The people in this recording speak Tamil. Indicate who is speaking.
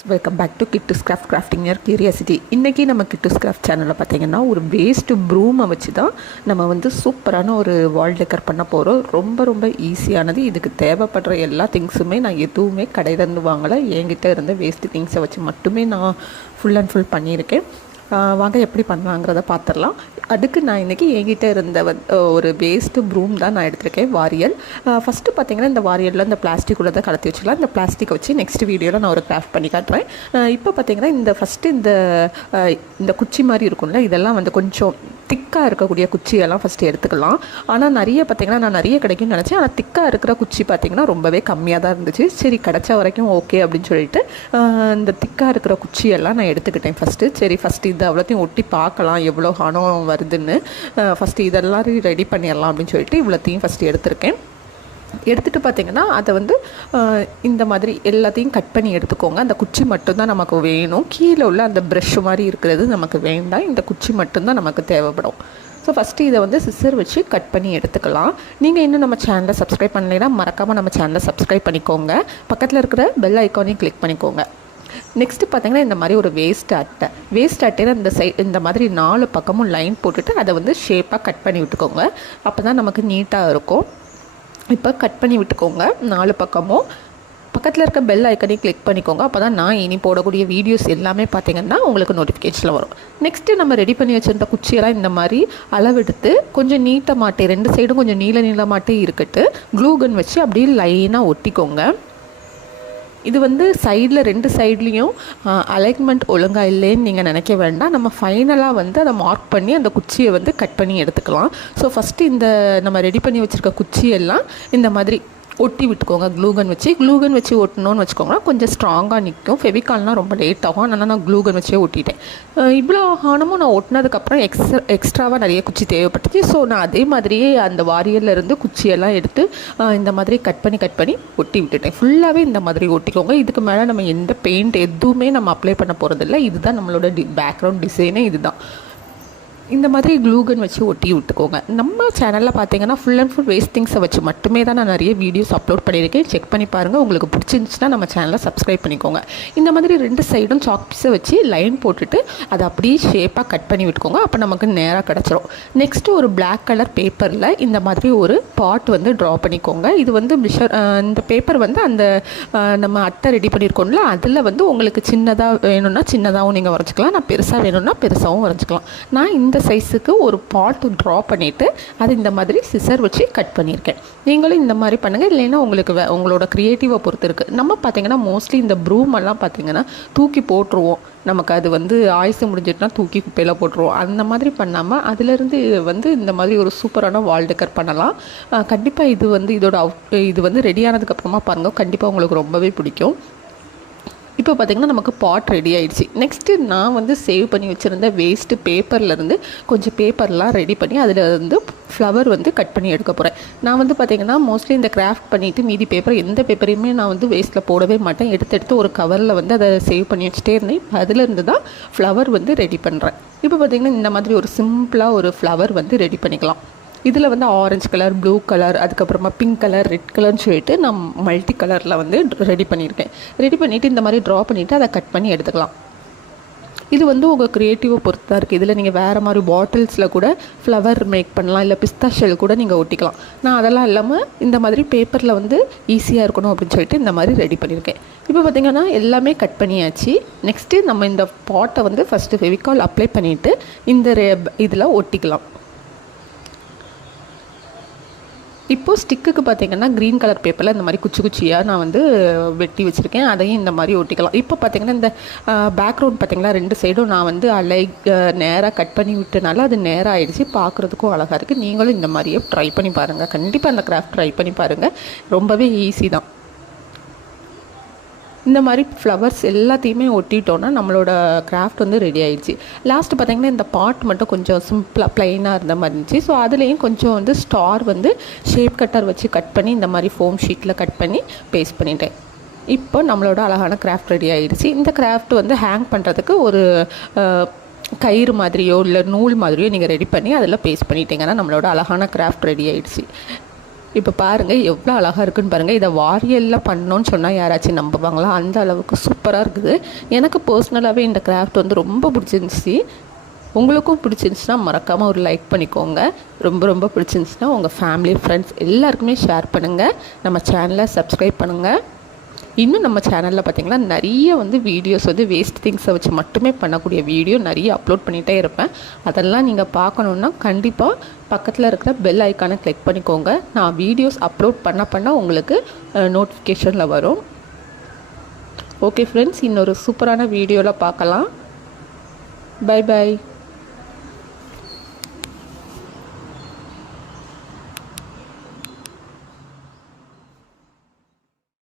Speaker 1: Welcome back to kiddos craft crafting year curiosity இன்றைக்கி நம்ம கிட்டுஸ் கிராஃப்ட் சேனலில் பார்த்தீங்கன்னா ஒரு வேஸ்ட்டு ப்ரூமை வச்சு தான் நம்ம வந்து சூப்பரான ஒரு வால் டெக்கர் பண்ண போகிறோம் ரொம்ப ரொம்ப ஈஸியானது இதுக்கு தேவைப்படுற எல்லா திங்ஸுமே நான் எதுவுமே கடையிலேருந்து வாங்கலை. என்கிட்ட இருந்த வேஸ்ட்டு திங்ஸை வச்சு மட்டுமே நான் ஃபுல் அண்ட் ஃபுல் பண்ணியிருக்கேன். வாங்க எப்படி பண்ணலாங்கிறத பார்த்துடலாம் அதுக்கு நான் இன்றைக்கி என்கிட்ட இருந்த ஒரு வேஸ்ட்டு ப்ரூம் தான் நான் எடுத்திருக்கேன் வாரியல். ஃபஸ்ட்டு பார்த்தீங்கன்னா இந்த வாரியலில் இந்த பிளாஸ்டிக் உள்ளதை கலத்தி வச்சுக்கலாம். இந்த பிளாஸ்டிக்கை வச்சு நெக்ஸ்ட் வீடியோவில் நான் ஒரு கிராஃப்ட் பண்ணி காட்டுறேன். இப்போ பார்த்தீங்கன்னா இந்த ஃபஸ்ட்டு இந்த இந்த குச்சி மாதிரி இருக்கும்ல இதெல்லாம் வந்து கொஞ்சம் திக்காக இருக்கக்கூடிய குச்சியெல்லாம் ஃபஸ்ட்டு எடுத்துக்கலாம். ஆனால் நிறைய பார்த்திங்கன்னா நான் நிறைய கிடைக்கும்னு நினச்சேன். ஆனால் திக்காக இருக்கிற குச்சி பார்த்திங்கன்னா ரொம்பவே கம்மியாக தான் இருந்துச்சு. சரி கிடைச்ச வரைக்கும் ஓகே அப்படின்னு சொல்லிட்டு இந்த திக்காக இருக்கிற குச்சியெல்லாம் நான் எடுத்துக்கிட்டேன் ஃபஸ்ட்டு சரி ஃபஸ்ட்டு இது அவ்வளோத்தையும் ஒட்டி பார்க்கலாம் எவ்வளோ ஹானம் வருதுன்னு. ஃபஸ்ட்டு இதெல்லாம் ரெடி பண்ணிடலாம் அப்படின்னு சொல்லிட்டு இவ்வளோத்தையும் ஃபஸ்ட்டு எடுத்திருக்கேன். எடுத்துகிட்டு பார்த்தீங்கன்னா அதை வந்து இந்த மாதிரி எல்லாத்தையும் கட் பண்ணி எடுத்துக்கோங்க. அந்த குச்சி மட்டும்தான் நமக்கு வேணும். கீழே உள்ள அந்த ப்ரெஷ் மாதிரி இருக்கிறது நமக்கு வேண்டாம். இந்த குச்சி மட்டும்தான் நமக்கு தேவைப்படும். ஸோ ஃபஸ்ட்டு இதை வந்து சிசர் வச்சு கட் பண்ணி எடுத்துக்கலாம். நீங்கள் இன்னும் நம்ம சேனலை சப்ஸ்கிரைப் பண்ணலைன்னா மறக்காமல் நம்ம சேனலை சப்ஸ்கிரைப் பண்ணிக்கோங்க. பக்கத்தில் இருக்கிற பெல் ஐக்கானையும் கிளிக் பண்ணிக்கோங்க. நெக்ஸ்ட்டு பார்த்தீங்கன்னா இந்த மாதிரி ஒரு வேஸ்ட் அட்டை. வேஸ்ட் அட்டையில் இந்த சை இந்த மாதிரி நாலு பக்கமும் லைன் போட்டுட்டு அதை வந்து ஷேப்பாக கட் பண்ணி விட்டுக்கோங்க. அப்போ தான் நமக்கு நீட்டாக இருக்கும். இப்போ கட் பண்ணி விட்டுக்கோங்க. நாலு பக்கமும். பக்கத்தில் இருக்க பெல் ஐக்கனையும் கிளிக் பண்ணிக்கோங்க. அப்போ தான் நான் இனி போடக்கூடிய வீடியோஸ் எல்லாமே பார்த்தீங்கன்னா உங்களுக்கு நோட்டிஃபிகேஷனில் வரும். நெக்ஸ்ட்டு நம்ம ரெடி பண்ணி வச்சுருந்த குச்சியெல்லாம் இந்த மாதிரி அளவெடுத்து கொஞ்சம் நீட்ட மாட்டே ரெண்டு சைடும் கொஞ்சம் நீள நீளமாட்டே இருக்கட்டு க்ளூகன் வச்சு அப்படியே லைனாக ஒட்டிக்கோங்க. இது வந்து சைடில் ரெண்டு சைட்லேயும் அலைன்மெண்ட் ஒழுங்காக இல்லைன்னு நீங்கள் நினைக்க வேண்டாம். நம்ம ஃபைனலாக வந்து அதை மார்க் பண்ணி அந்த குச்சியை வந்து கட் பண்ணி எடுத்துக்கலாம். ஸோ ஃபஸ்ட்டு இந்த நம்ம ரெடி பண்ணி வச்சுருக்க குச்சியெல்லாம் இந்த மாதிரி ஒட்டி விட்டுக்கோங்க. க்ளூகன் வச்சு க்ளூகன் வச்சு ஒட்டணும்னு வச்சுக்கோங்க கொஞ்சம் ஸ்ட்ராங்காக நிற்கும் ஃபெவிகால்னால் ரொம்ப லேட் ஆகும். அதனால் நான் க்ளூகன் வச்சே ஒட்டிட்டேன். இவ்வளோ ஆனமும் நான் ஒட்டினதுக்கப்புறம் எக்ஸ்ட்ரா எக்ஸ்ட்ராவாக நிறைய குச்சி தேவைப்பட்டுச்சு. ஸோ நான் அதே மாதிரியே அந்த வாரியர்லேருந்து குச்சியெல்லாம் எடுத்து இந்த மாதிரி கட் பண்ணி கட் பண்ணி ஒட்டி விட்டுட்டேன். ஃபுல்லாகவே இந்த மாதிரி ஒட்டிக்கோங்க. இதுக்கு மேலே நம்ம எந்த பெயிண்ட் எதுவுமே நம்ம அப்ளை பண்ண போகிறதில்ல இதுதான் நம்மளோட டி பேக்ரவுண்ட் டிசைனே இதுதான். இந்த மாதிரி க்ளூகன் வச்சு ஒட்டி விட்டுக்கோங்க. நம்ம சேனலில் பார்த்தீங்கன்னா ஃபுல் அண்ட் ஃபுல் வேஸ்ட் திங்ஸை வச்சு மட்டுமே தான் நான் நிறைய வீடியோஸ் அப்லோட் பண்ணியிருக்கேன். செக் பண்ணி பாருங்கள் உங்களுக்கு பிடிச்சிருந்துச்சுன்னா நம்ம சேனலை சப்ஸ்கிரைப் பண்ணிக்கோங்க. இந்த மாதிரி ரெண்டு சைடும் சாக் பீஸை வச்சு லைன் போட்டுட்டு அதை அப்படியே ஷேப்பாக கட் பண்ணி விட்டுக்கோங்க. அப்போ நமக்கு நேராக கிடச்சிரும். நெக்ஸ்ட்டு ஒரு பிளாக் கலர் பேப்பரில் இந்த மாதிரி ஒரு பாட் வந்து ட்ரா பண்ணிக்கோங்க. இது வந்து மிஷர் இந்த பேப்பர் வந்து அந்த நம்ம அட்டை ரெடி பண்ணியிருக்கோம்ல அதில் வந்து உங்களுக்கு சின்னதாக வேணும்னா சின்னதாகவும் நீங்கள் வரைஞ்சிக்கலாம். நான் பெருசாக வேணும்னா பெருசாகவும் வரைஞ்சிக்கலாம். நான் இந்த இந்த சைஸுக்கு ஒரு பாட் ட்ரா பண்ணிவிட்டு அது இந்த மாதிரி சிசர் வச்சு கட் பண்ணியிருக்கேன். நீங்களும் இந்த மாதிரி பண்ணுங்கள் இல்லைன்னா உங்களுக்கு வே- உங்களோட க்ரியேட்டிவை பொறுத்து இருக்குது நம்ம பார்த்தீங்கன்னா மோஸ்ட்லி இந்த ப்ரூம் எல்லாம் பார்த்தீங்கன்னா தூக்கி போட்டுருவோம். நமக்கு அது வந்து ஆயுசு முடிஞ்சிட்டுனா தூக்கி குப்பையில் போட்டுருவோம். அந்த மாதிரி பண்ணாமல் அதிலிருந்து வந்து இந்த மாதிரி ஒரு சூப்பரான வால் டெக்கர் பண்ணலாம். கண்டிப்பாக இது வந்து இதோட அவுட் இது வந்து ரெடியானதுக்கப்புறமா பாருங்கள் கண்டிப்பாக உங்களுக்கு ரொம்பவே பிடிக்கும். இப்போ பார்த்திங்கன்னா நமக்கு பாட் ரெடி ஆகிடுச்சு நெக்ஸ்ட்டு நான் வந்து சேவ் பண்ணி வச்சுருந்த வேஸ்ட்டு பேப்பர்லேருந்து கொஞ்சம் பேப்பர்லாம் ரெடி பண்ணி அதில் வந்து ஃப்ளவர் வந்து கட் பண்ணி எடுக்க போகிறேன் நான் வந்து பார்த்தீங்கன்னா மோஸ்ட்லி இந்த கிராஃப்ட் பண்ணிவிட்டு மீதி பேப்பர் எந்த பேப்பரையுமே நான் வந்து வேஸ்ட்டில் போடவே மாட்டேன். எடுத்து எடுத்து ஒரு கவரில் வந்து அதை சேவ் பண்ணி வச்சுட்டே இருந்தேன். இப்போ அதுலேருந்து தான் ஃப்ளவர் வந்து ரெடி பண்ணுறேன் இப்போ பார்த்தீங்கன்னா இந்த மாதிரி ஒரு சிம்பிளாக ஒரு ஃப்ளவர் வந்து ரெடி பண்ணிக்கலாம். இதில் வந்து ஆரஞ்சு கலர் ப்ளூ கலர் அதுக்கப்புறமா பிங்க் கலர் ரெட் கலர்னு சொல்லிட்டு நான் மல்டி கலரில் வந்து ரெடி பண்ணியிருக்கேன். ரெடி பண்ணிவிட்டு இந்த மாதிரி ட்ரா பண்ணிவிட்டு அதை கட் பண்ணி எடுத்துக்கலாம். இது வந்து உங்கள் க்ரியேட்டிவை பொறுத்து தான் இருக்குது இதில் நீங்கள் வேறு மாதிரி பாட்டில்ஸில் கூட ஃப்ளவர் மேக் பண்ணலாம் இல்லை பிஸ்தா ஷெல் கூட நீங்கள் ஒட்டிக்கலாம். நான் அதெல்லாம் இல்லாமல் இந்த மாதிரி பேப்பரில் வந்து ஈஸியாக இருக்கணும் அப்படின்னு சொல்லிட்டு இந்த மாதிரி ரெடி பண்ணியிருக்கேன். இப்போ பார்த்திங்கன்னா எல்லாமே கட் பண்ணியாச்சு. நெக்ஸ்ட்டு நம்ம இந்த பாட்டை வந்து ஃபஸ்ட்டு ஃபெவிகால் அப்ளை பண்ணிவிட்டு இந்த இதில் ஒட்டிக்கலாம். இப்போது ஸ்டிக்குக்கு பார்த்தீங்கன்னா க்ரீன் கலர் பேப்பரில் இந்த மாதிரி குச்சி குச்சியாக நான் வந்து வெட்டி வச்சுருக்கேன். அதையும் இந்த மாதிரி ஒட்டிக்கலாம். இப்போ பார்த்தீங்கன்னா இந்த பேக்ரவுண்ட் பார்த்தீங்கன்னா ரெண்டு சைடும் நான் வந்து அலை நேராக கட் பண்ணி விட்டனால அது நேராக ஆகிடுச்சி பார்க்குறதுக்கும் அழகாக இருக்குது நீங்களும் இந்த மாதிரியே ட்ரை பண்ணி பாருங்கள் கண்டிப்பாக அந்த கிராஃப்ட் ட்ரை பண்ணி பாருங்கள் ரொம்பவே ஈஸி தான். இந்த மாதிரி ஃப்ளவர்ஸ் எல்லாத்தையுமே ஒட்டிட்டோன்னா நம்மளோட கிராஃப்ட் வந்து ரெடி ஆயிடுச்சு. லாஸ்ட் பார்த்திங்கன்னா இந்த பாட் மட்டும் கொஞ்சம் சிம்பிளாக ப்ளைனாக இருந்த மாதிரி இருந்துச்சு. ஸோ அதுலேயும் கொஞ்சம் வந்து ஸ்டார் வந்து ஷேப் கட்டர் வச்சு கட் பண்ணி இந்த மாதிரி ஃபோம் ஷீட்டில் கட் பண்ணி பேஸ்ட் பண்ணிட்டேன். இப்போ நம்மளோட அழகான கிராஃப்ட் ரெடி ஆயிடுச்சு. இந்த கிராஃப்ட் வந்து ஹேங் பண்ணுறதுக்கு ஒரு கயிறு மாதிரியோ இல்லை நூல் மாதிரியோ நீங்கள் ரெடி பண்ணி அதில் பேஸ்ட் பண்ணிட்டீங்கன்னா நம்மளோட அழகான கிராஃப்ட் ரெடி ஆயிடுச்சு. இப்போ பாருங்கள் எவ்வளோ அழகாக இருக்குன்னு பாருங்கள் இதை வாரியலில் பண்ணோன்னு சொன்னால் யாராச்சும் நம்புவாங்களா? அந்த அளவுக்கு சூப்பராக இருக்குது. எனக்கு பர்சனலாகவே இந்த கிராஃப்ட் வந்து ரொம்ப பிடிச்சிருந்துச்சி. உங்களுக்கும் பிடிச்சிருந்துச்சுன்னா மறக்காமல் ஒரு லைக் பண்ணிக்கோங்க. ரொம்ப ரொம்ப பிடிச்சிருந்துச்சுன்னா உங்கள் ஃபேமிலி ஃப்ரெண்ட்ஸ் எல்லாருக்குமே ஷேர் பண்ணுங்கள் நம்ம சேனலை சப்ஸ்கிரைப் பண்ணுங்கள் இன்னும் நம்ம சேனலில் பார்த்திங்கன்னா நிறைய வந்து வீடியோஸ் வந்து வேஸ்ட் திங்ஸை வச்சு மட்டுமே பண்ணக்கூடிய வீடியோ நிறைய அப்லோட் பண்ணிகிட்டே இருப்பேன். அதெல்லாம் நீங்கள் பார்க்கணுன்னா கண்டிப்பாக பக்கத்தில் இருக்கிற பெல் ஐக்கானை கிளிக் பண்ணிக்கோங்க. நான் வீடியோஸ் அப்லோட் பண்ண பண்ண உங்களுக்கு நோட்டிஃபிகேஷனில் வரும். ஓகே ஃப்ரெண்ட்ஸ் இன்னொரு சூப்பரான வீடியோவில் பார்க்கலாம். By by